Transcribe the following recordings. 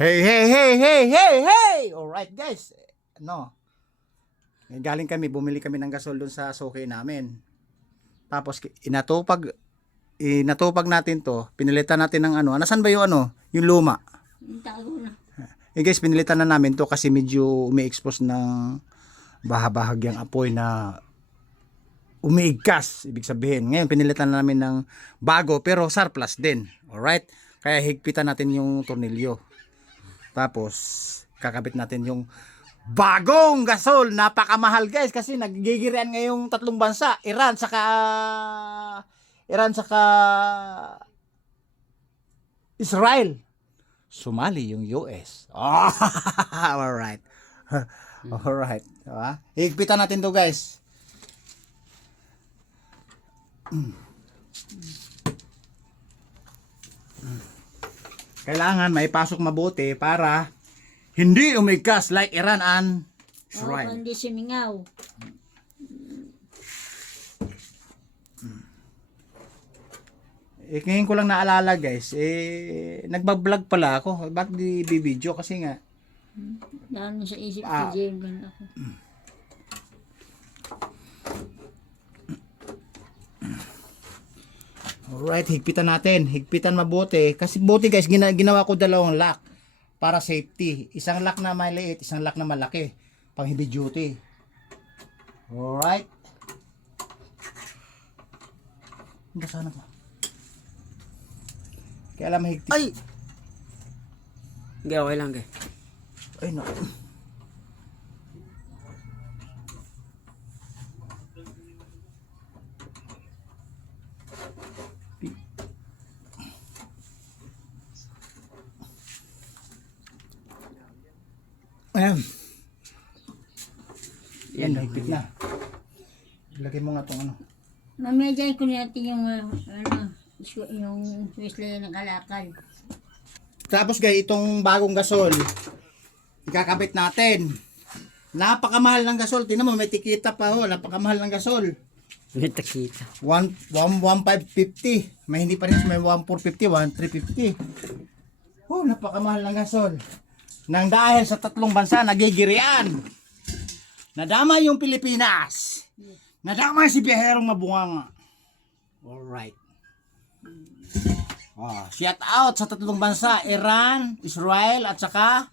Hey, hey, hey, hey, hey, hey! Alright guys, galing kami, bumili kami ng gasol dun sa suki namin. Tapos inatupag natin to, pinilitan natin ng nasan ba yung luma? Tago na. Guys, pinilitan na namin to kasi medyo umi-expose ng bahabahagyang apoy na umiigkas, ibig sabihin. Ngayon, pinilitan na namin ng bago pero surplus din. Alright? Kaya higpitan natin yung tornilyo. Tapos, kakabit natin yung bagong gasol. Napakamahal guys kasi nagigirian ngayong tatlong bansa. Iran saka Israel. Sumali yung US. Oh, alright. Alright. Diba? Higpitan natin to guys. Kailangan may pasok mabuti para hindi umigkas like Iran and Israel. Hindi simingaw. Ngayon ko lang naalala guys, nagbablog pala ako. Bakit di bibidyo? Kasi nga, Dami sa isip ko, Jerman ako. alright, higpitan natin. Higpitan mabuti. Kasi buti guys, ginawa ko dalawang lock para safety. Isang lock na maliit, isang lock na malaki. Pang heavy duty. Alright. Hindi sana pa. Kaya alam mahigpit. Ay! Hindi, okay lang, kay. Ay, naku. Ayan. Yan, higpit na. Ilagay mo nga itong Mamaya dyan ko natin yung, yung Swiss ng kalakal. Tapos guys, itong bagong gasol, ikakabit natin. Napakamahal ng gasol. Tingnan mo, may tikita pa ho. Napakamahal ng gasol. May takita. 1,550. May hindi pa rin may 1,450, 1,350. Oh, napakamahal ng gasol. Nang dahil sa tatlong bansa nagigirian. Nadama yung Pilipinas. Nadama si biyaherong mabunganga. Alright. Shout out sa tatlong bansa, Iran, Israel, at saka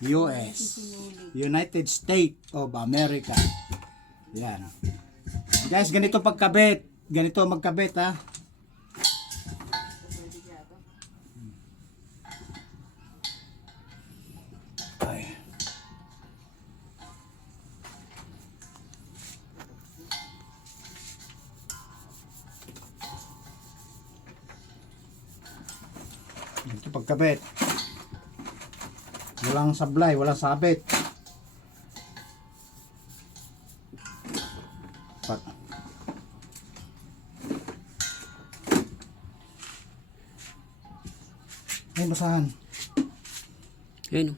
US. United States of America. Yan. Guys, ganito pagkabit. Ganito magkabit ha. Ay. Ganito pagkabit. Walang sablay, walang sabit. Ay, basahan. Ayun.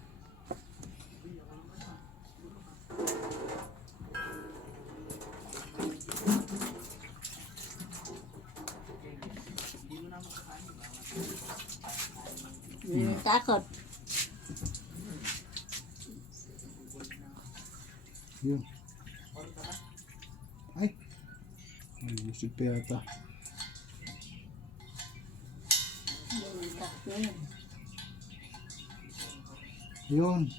Takot. Yun. Ay. Ay, usip pa yata. Yun.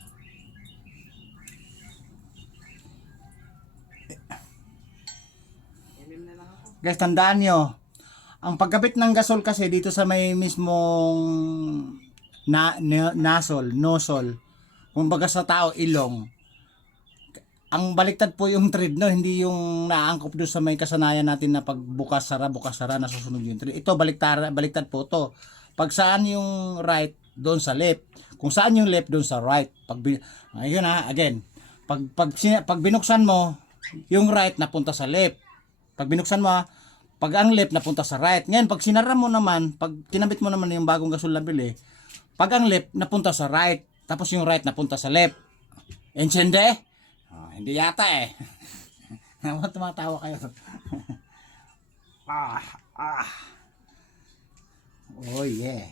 Guys, tandaan nyo, ang pagkabit ng gasol kasi dito sa may mismong nozzle, kumbaga sa tao, ilong, ang baliktad po yung thread, no? Hindi yung naangkop doon sa may kasanayan natin na pagbukas sara nasusunod yung thread. Ito baliktad po to. Pag saan yung right, doon sa left. Kung saan yung left, doon sa right. Ayun ha, again. Pag binuksan mo, yung right napunta sa left. Pag binuksan mo, pag ang left napunta sa right. Ngayon, pag sinara mo naman, pag kinabit mo naman yung bagong gasol na bili, pag ang left napunta sa right, tapos yung right napunta sa left. Enciende? Hindi yata eh. Tumatawa kayo. Oh yeah.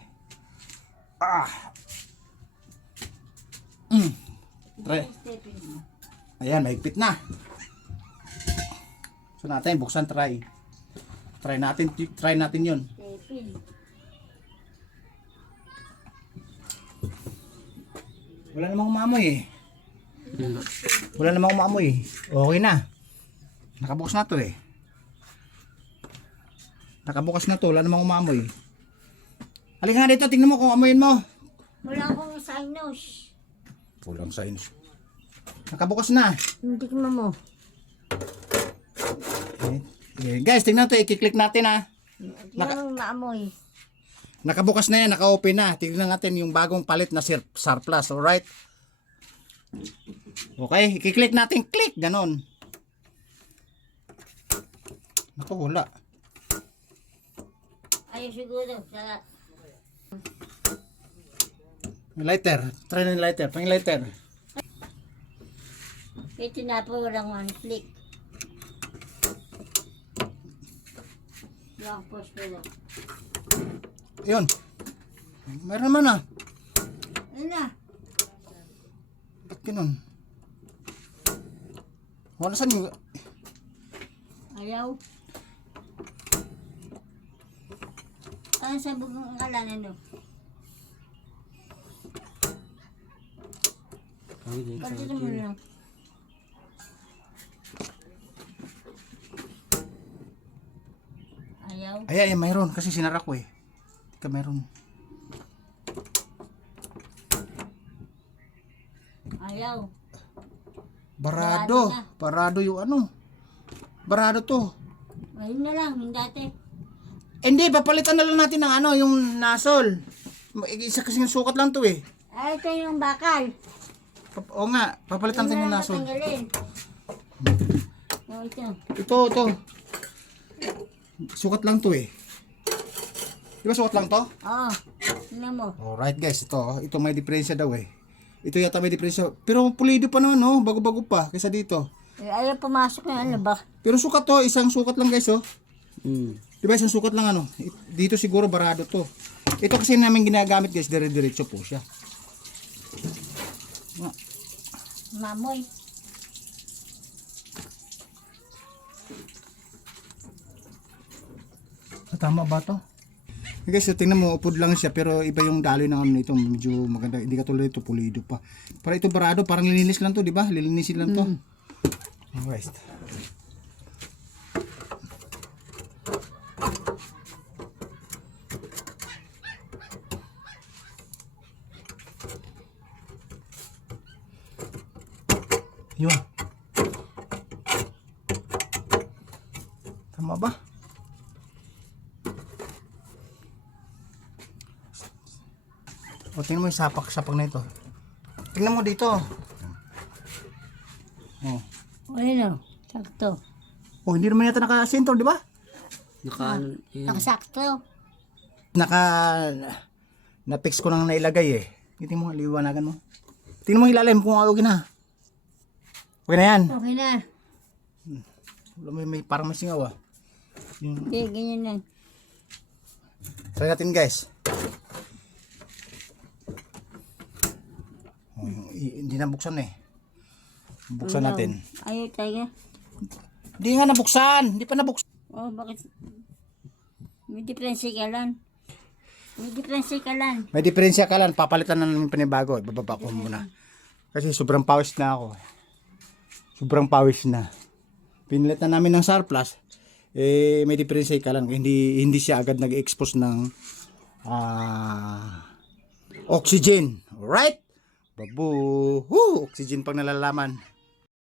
Try. Ayan, mahigpit na. So natin, buksan, try. Try natin yun. Stephen. Wala namang umamoy eh. Wala namang umamoy. Okay na. Nakabukas na to eh. Nakabukas na to, wala namang umamoy. Halika nga dito, tingnan mo kung amoyin mo. Wala akong sinus. Pulang signs. Nakabukas na. Hindi ko mo. Guys, tingnan to, i-click natin ha. Yung maamoy. Nakabukas na yan, naka-open na. Tingnan natin yung bagong palit na surplus, alright? Okay, i-click natin, click, ganon. Naku, wala. Ayun siguro. Sa May lighter, try na yung lighter, pang lighter. ito na po walang one click. Lang post ko lang. Yun. Meron naman ah. Ano na? Ba't ganun? Wala saan yung... Ayaw. Ano sa bugong kalan ano? Kasi mo lang. Ayaw. Ay, mayroon. Kasi sinara ko eh. Ika mayroon. Ayaw. Barado. Barado na. Barado yung ano. Barado to. Ayun na lang, yung dati. Hindi, papalitan na lang natin ng ano, yung nasol. Isa kasi yung sukat lang to eh. Ay, ito yung bakal. Oo nga, papalitan natin yung nasol. Tatanggalin. Oh, ito. Ito. Sukat lang to eh. Di ba sukat lang to? Oo. Tingnan mo. Alright guys, ito may diferensya daw eh. Ito yata may diferensya. Pero pulido pa naman oh, bago-bago pa kaysa dito. Ayaw pumasok na ano ba? Pero sukat to, isang sukat lang guys oh. Hmm. Di ba isang sukat lang ano? Dito siguro barado to. Ito kasi namin ginagamit guys, dire-diretso po siya. Mamoy. Tama ba to? Guys, so, tingnan mo, upod lang siya pero iba yung daloy ng ano nito, medyo maganda. Hindi katulad ito, pulido pa. Para ito barado, parang lilinis lang to, di ba? Lilinisin lang to. Alright. Yun. Tama ba? O, tingnan mo yung sapak-sapak na ito. Tingnan mo dito. Oh. Ano? Sakto. Oh, hindi naman yata naka-sentro, di ba? Nakasakto. Na-fix ko nang nailagay eh. Tingnan mo, liwanagan mo. Tingnan mo ilalim kung okay na. Okay na yan. Okay na. Wala, may parang may singaw ah. Hindi, ganyan lang. Try natin guys. Oh, hindi na buksan eh. Buksan natin. Ayaw tayo. Hindi nga nabuksan. Hindi pa nabuksan. Oh, bakit? May diferensya ka lang. May diferensya ka lang. May diferensya ka lang. Papalitan na ng panibago. Bababa ko muna. Kasi sobrang pawis na ako. Sobrang pawis na. Pinilitan namin ng surplus. Eh, may diferensya ka lang. Hindi siya agad nag-expose ng oxygen. Alright? Babu. Oxygen pang nalalaman.